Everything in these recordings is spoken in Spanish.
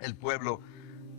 El pueblo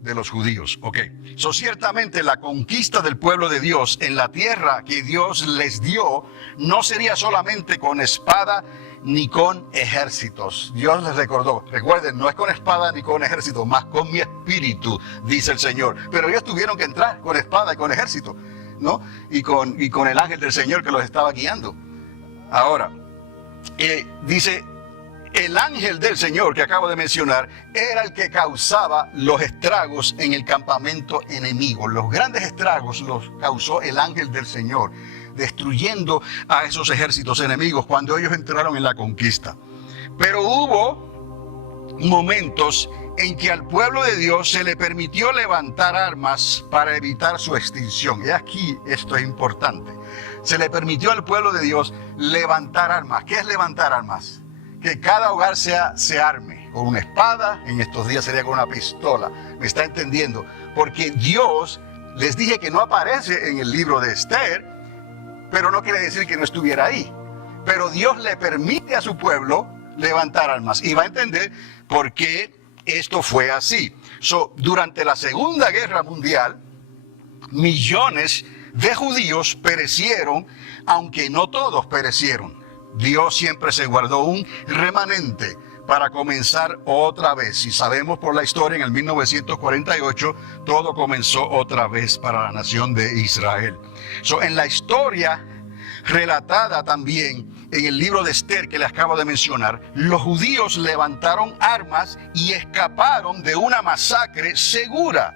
de los judíos. Ok. Ciertamente la conquista del pueblo de Dios en la tierra que Dios les dio no sería solamente con espada ni con ejércitos. Dios les recordó. Recuerden, no es con espada ni con ejército, más con mi espíritu, dice el Señor. Pero ellos tuvieron que entrar con espada y con ejército, ¿no? Y con el ángel del Señor que los estaba guiando. Ahora, dice, el ángel del Señor que acabo de mencionar era el que causaba los estragos en el campamento enemigo. Los grandes estragos los causó el ángel del Señor, destruyendo a esos ejércitos enemigos cuando ellos entraron en la conquista. Pero hubo momentos en que al pueblo de Dios se le permitió levantar armas para evitar su extinción. Y aquí esto es importante. Se le permitió al pueblo de Dios levantar armas. ¿Qué es levantar armas? Que cada hogar se arme con una espada, en estos días sería con una pistola. ¿Me está entendiendo? Porque Dios, les dije que no aparece en el libro de Esther, pero no quiere decir que no estuviera ahí. Pero Dios le permite a su pueblo levantar armas. Y va a entender por qué esto fue así. Durante la Segunda Guerra Mundial, millones de judíos perecieron, aunque no todos perecieron. Dios siempre se guardó un remanente para comenzar otra vez. Y sabemos por la historia, en el 1948, todo comenzó otra vez para la nación de Israel. En la historia relatada también en el libro de Esther que les acabo de mencionar, los judíos levantaron armas y escaparon de una masacre segura.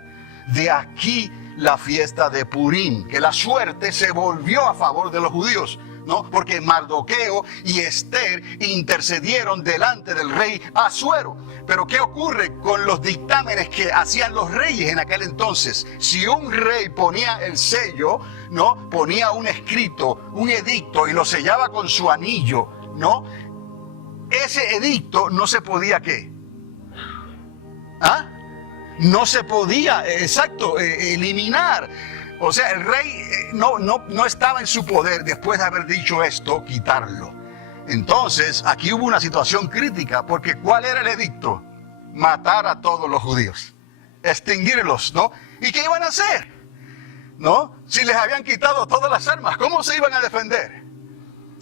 De aquí la fiesta de Purim, que la suerte se volvió a favor de los judíos, ¿no? Porque Mardoqueo y Esther intercedieron delante del rey Asuero. Pero ¿qué ocurre con los dictámenes que hacían los reyes en aquel entonces? Si un rey ponía el sello, ¿no? Ponía un escrito, un edicto y lo sellaba con su anillo, ¿no? Ese edicto no se podía, ¿qué? ¿Ah? No se podía, eliminar. O sea, el rey no estaba en su poder, después de haber dicho esto, quitarlo. Entonces, aquí hubo una situación crítica, porque ¿cuál era el edicto? Matar a todos los judíos, extinguirlos, ¿no? ¿Y qué iban a hacer? ¿No? Si les habían quitado todas las armas, ¿cómo se iban a defender?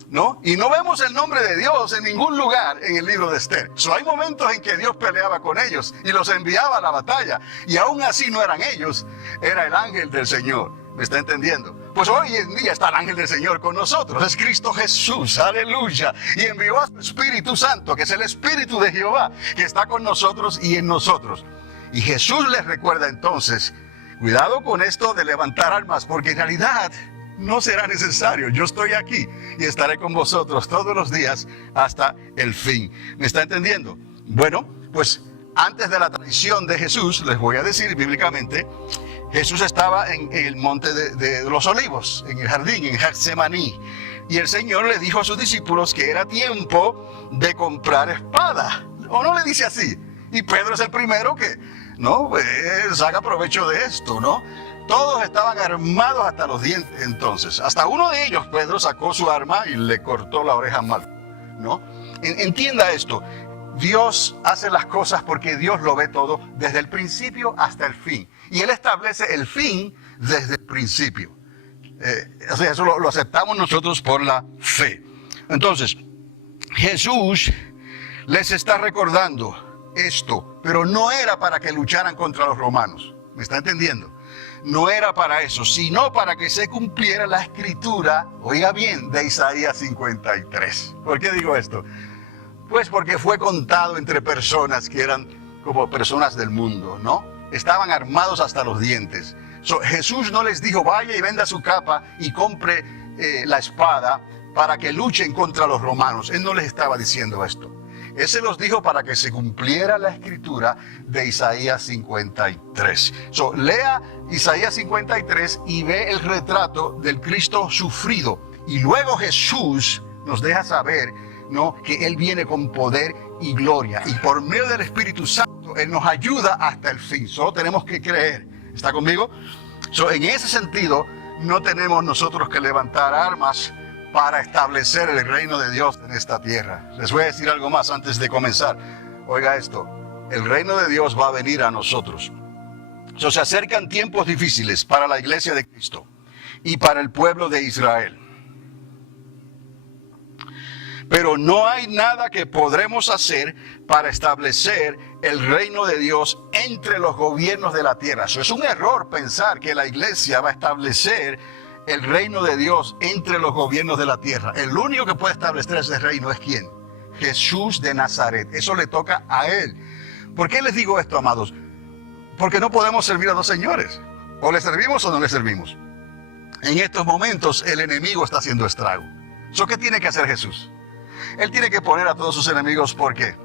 ¿No? Y no vemos el nombre de Dios en ningún lugar en el libro de Esther. Hay momentos en que Dios peleaba con ellos y los enviaba a la batalla. Y aún así no eran ellos, era el ángel del Señor. ¿Me está entendiendo? Pues hoy en día está el ángel del Señor con nosotros. Es Cristo Jesús, aleluya. Y envió a su Espíritu Santo, que es el Espíritu de Jehová, que está con nosotros y en nosotros. Y Jesús les recuerda entonces, cuidado con esto de levantar armas, porque en realidad no será necesario. Yo estoy aquí y estaré con vosotros todos los días hasta el fin. ¿Me está entendiendo? Bueno, pues antes de la traición de Jesús, les voy a decir bíblicamente, Jesús estaba en el monte de los olivos, en el jardín, en Getsemaní. Y el Señor le dijo a sus discípulos que era tiempo de comprar espada. ¿O no le dice así? Y Pedro es el primero que, ¿no? Saca provecho de esto, ¿no? Todos estaban armados hasta los dientes entonces. Hasta uno de ellos, Pedro, sacó su arma y le cortó la oreja mal, ¿no? Entienda esto. Dios hace las cosas porque Dios lo ve todo desde el principio hasta el fin. Y Él establece el fin desde el principio. O sea, eso lo aceptamos nosotros por la fe. Entonces, Jesús les está recordando esto, pero no era para que lucharan contra los romanos. ¿Me está entendiendo? No era para eso, sino para que se cumpliera la escritura, oiga bien, de Isaías 53. ¿Por qué digo esto? Pues porque fue contado entre personas que eran como personas del mundo, ¿no? Estaban armados hasta los dientes. Jesús no les dijo, vaya y venda su capa y compre la espada para que luchen contra los romanos. Él no les estaba diciendo esto. Él se los dijo para que se cumpliera la escritura de Isaías 53. Lea Isaías 53 y ve el retrato del Cristo sufrido. Y luego Jesús nos deja saber, ¿no?, que Él viene con poder y gloria. Y por medio del Espíritu Santo, Él nos ayuda hasta el fin. Solo tenemos que creer. ¿Está conmigo? En ese sentido, no tenemos nosotros que levantar armas para establecer el reino de Dios en esta tierra. Les voy a decir algo más antes de comenzar. Oiga esto, el reino de Dios va a venir a nosotros. Se acercan tiempos difíciles para la iglesia de Cristo y para el pueblo de Israel. Pero no hay nada que podremos hacer para establecer el reino de Dios entre los gobiernos de la tierra. Eso es un error pensar que la iglesia va a establecer el reino de Dios entre los gobiernos de la tierra. El único que puede establecer ese reino es ¿quién? Jesús de Nazaret. Eso le toca a Él. ¿Por qué les digo esto, amados? Porque no podemos servir a dos señores. O le servimos o no le servimos. En estos momentos el enemigo está haciendo estrago. ¿Qué tiene que hacer Jesús? Él tiene que poner a todos sus enemigos, ¿por qué?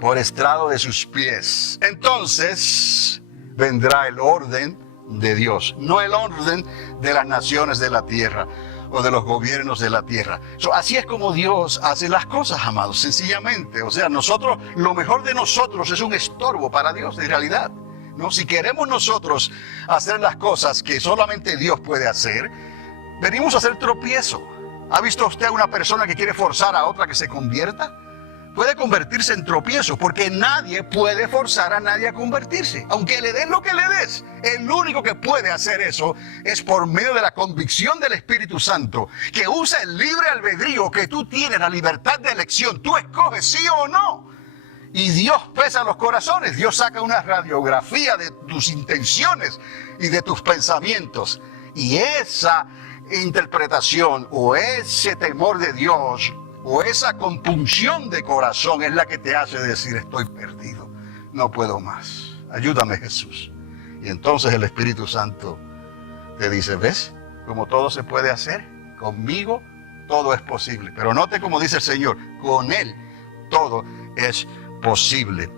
Por estrado de sus pies. Entonces vendrá el orden de Dios, no el orden de las naciones de la tierra o de los gobiernos de la tierra. Así es como Dios hace las cosas, amados, sencillamente. O sea, nosotros, lo mejor de nosotros es un estorbo para Dios, en realidad. ¿No? Si queremos nosotros hacer las cosas que solamente Dios puede hacer, venimos a hacer tropiezo. ¿Ha visto usted a una persona que quiere forzar a otra que se convierta? Puede convertirse en tropiezo, porque nadie puede forzar a nadie a convertirse. Aunque le des lo que le des, el único que puede hacer eso es por medio de la convicción del Espíritu Santo, que usa el libre albedrío que tú tienes, la libertad de elección. Tú escoges sí o no. Y Dios pesa los corazones. Dios saca una radiografía de tus intenciones y de tus pensamientos. Y esa interpretación o ese temor de Dios o esa compunción de corazón es la que te hace decir: estoy perdido, no puedo más, ayúdame, Jesús. Y entonces el Espíritu Santo te dice: ¿ves cómo todo se puede hacer? Conmigo todo es posible. Pero note como dice el Señor: con Él todo es posible.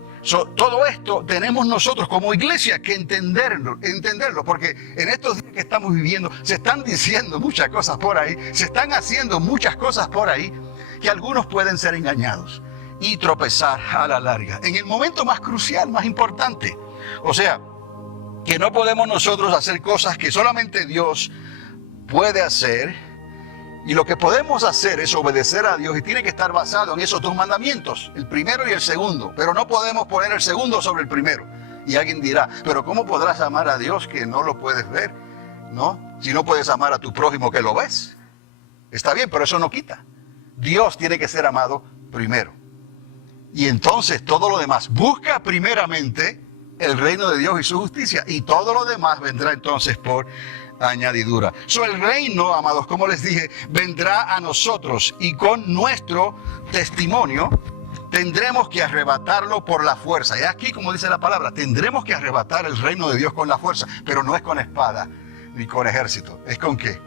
Todo esto tenemos nosotros como iglesia que entenderlo, porque en estos días que estamos viviendo se están diciendo muchas cosas por ahí, se están haciendo muchas cosas por ahí, que algunos pueden ser engañados y tropezar a la larga, en el momento más crucial, más importante. O sea, que no podemos nosotros hacer cosas que solamente Dios puede hacer. Y lo que podemos hacer es obedecer a Dios, y tiene que estar basado en esos dos mandamientos, el primero y el segundo. Pero no podemos poner el segundo sobre el primero. Y alguien dirá: pero ¿cómo podrás amar a Dios que no lo puedes ver? ¿No? Si no puedes amar a tu prójimo que lo ves. Está bien, pero eso no quita. Dios tiene que ser amado primero. Y entonces todo lo demás. Busca primeramente el reino de Dios y su justicia, y todo lo demás vendrá entonces por añadidura. El reino, amados, como les dije, vendrá a nosotros, y con nuestro testimonio tendremos que arrebatarlo por la fuerza. Y aquí, como dice la palabra, tendremos que arrebatar el reino de Dios con la fuerza, pero no es con espada ni con ejército. ¿Es con qué?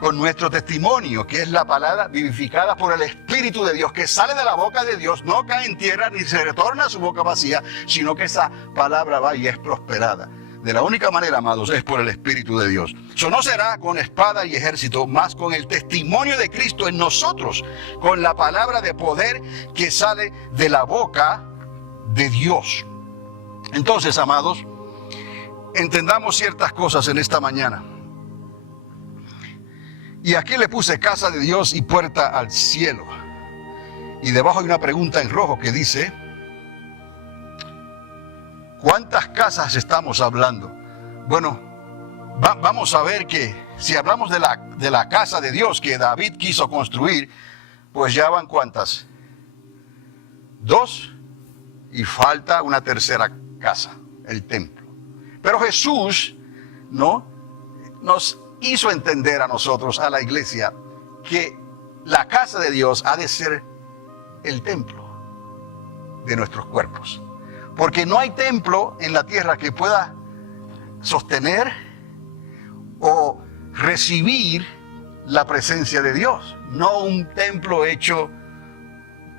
Con nuestro testimonio, que es la palabra vivificada por el Espíritu de Dios, que sale de la boca de Dios, no cae en tierra ni se retorna a su boca vacía, sino que esa palabra va y es prosperada. De la única manera, amados, es por el Espíritu de Dios. No será con espada y ejército, más con el testimonio de Cristo en nosotros, con la palabra de poder que sale de la boca de Dios. Entonces, amados, entendamos ciertas cosas en esta mañana. Y aquí le puse casa de Dios y puerta al cielo. Y debajo hay una pregunta en rojo que dice: ¿cuántas casas estamos hablando? Bueno, vamos a ver que si hablamos de la casa de Dios que David quiso construir, pues ya van ¿cuántas? 2, y falta una tercera casa, el templo. Pero Jesús, ¿no?, nos hizo entender a nosotros, a la iglesia, que la casa de Dios ha de ser el templo de nuestros cuerpos. Porque no hay templo en la tierra que pueda sostener o recibir la presencia de Dios. No un templo hecho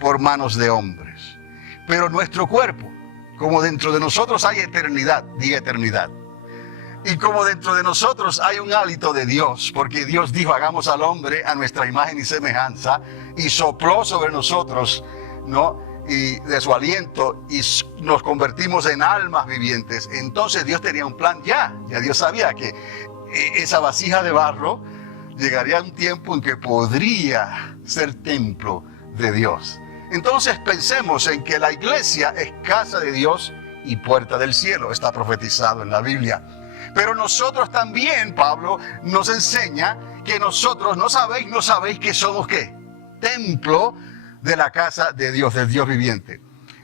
por manos de hombres. Pero nuestro cuerpo, como dentro de nosotros hay eternidad, diga eternidad. Y como dentro de nosotros hay un hálito de Dios, porque Dios dijo: hagamos al hombre a nuestra imagen y semejanza, y sopló sobre nosotros, ¿no?, y de su aliento, y nos convertimos en almas vivientes. Entonces Dios tenía un plan ya Dios sabía que esa vasija de barro llegaría un tiempo en que podría ser templo de Dios. entonces pensemos en que la iglesia es casa de Dios y puerta del cielo. Está profetizado en la Biblia. Pero nosotros también, Pablo nos enseña que nosotros no sabéis que somos ¿qué? Templo de la casa de Dios, del Dios viviente.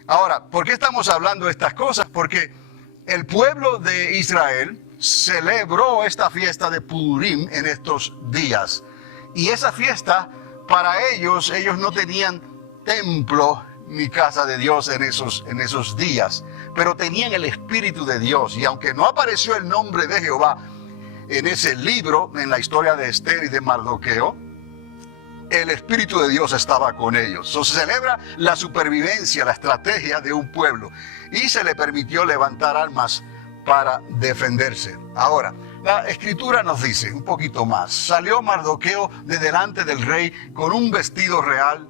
Ahora, ¿por qué estamos hablando de estas cosas? Porque el pueblo de Israel celebró esta fiesta de Purim en estos días. Y esa fiesta, para ellos no tenían templo ni casa de Dios en esos días, pero tenían el Espíritu de Dios. Y aunque no apareció el nombre de Jehová en ese libro, en la historia de Esther y de Mardoqueo, el Espíritu de Dios estaba con ellos. Se celebra la supervivencia, la estrategia de un pueblo, y se le permitió levantar armas para defenderse. Ahora, la Escritura nos dice un poquito más. Salió Mardoqueo de delante del rey con un vestido real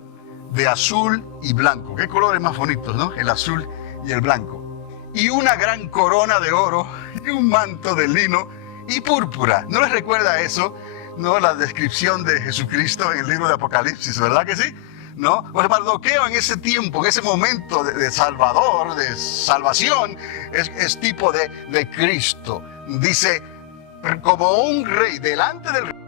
de azul y blanco. Qué colores más bonitos, ¿no? El azul y el blanco. Y una gran corona de oro y un manto de lino y púrpura. ¿No les recuerda eso? ¿No? La descripción de Jesucristo en el libro de Apocalipsis, ¿verdad que sí? ¿No? Pues Mardoqueo en ese tiempo, en ese momento de Salvador, de salvación, es tipo de Cristo. Dice, como un rey delante del rey.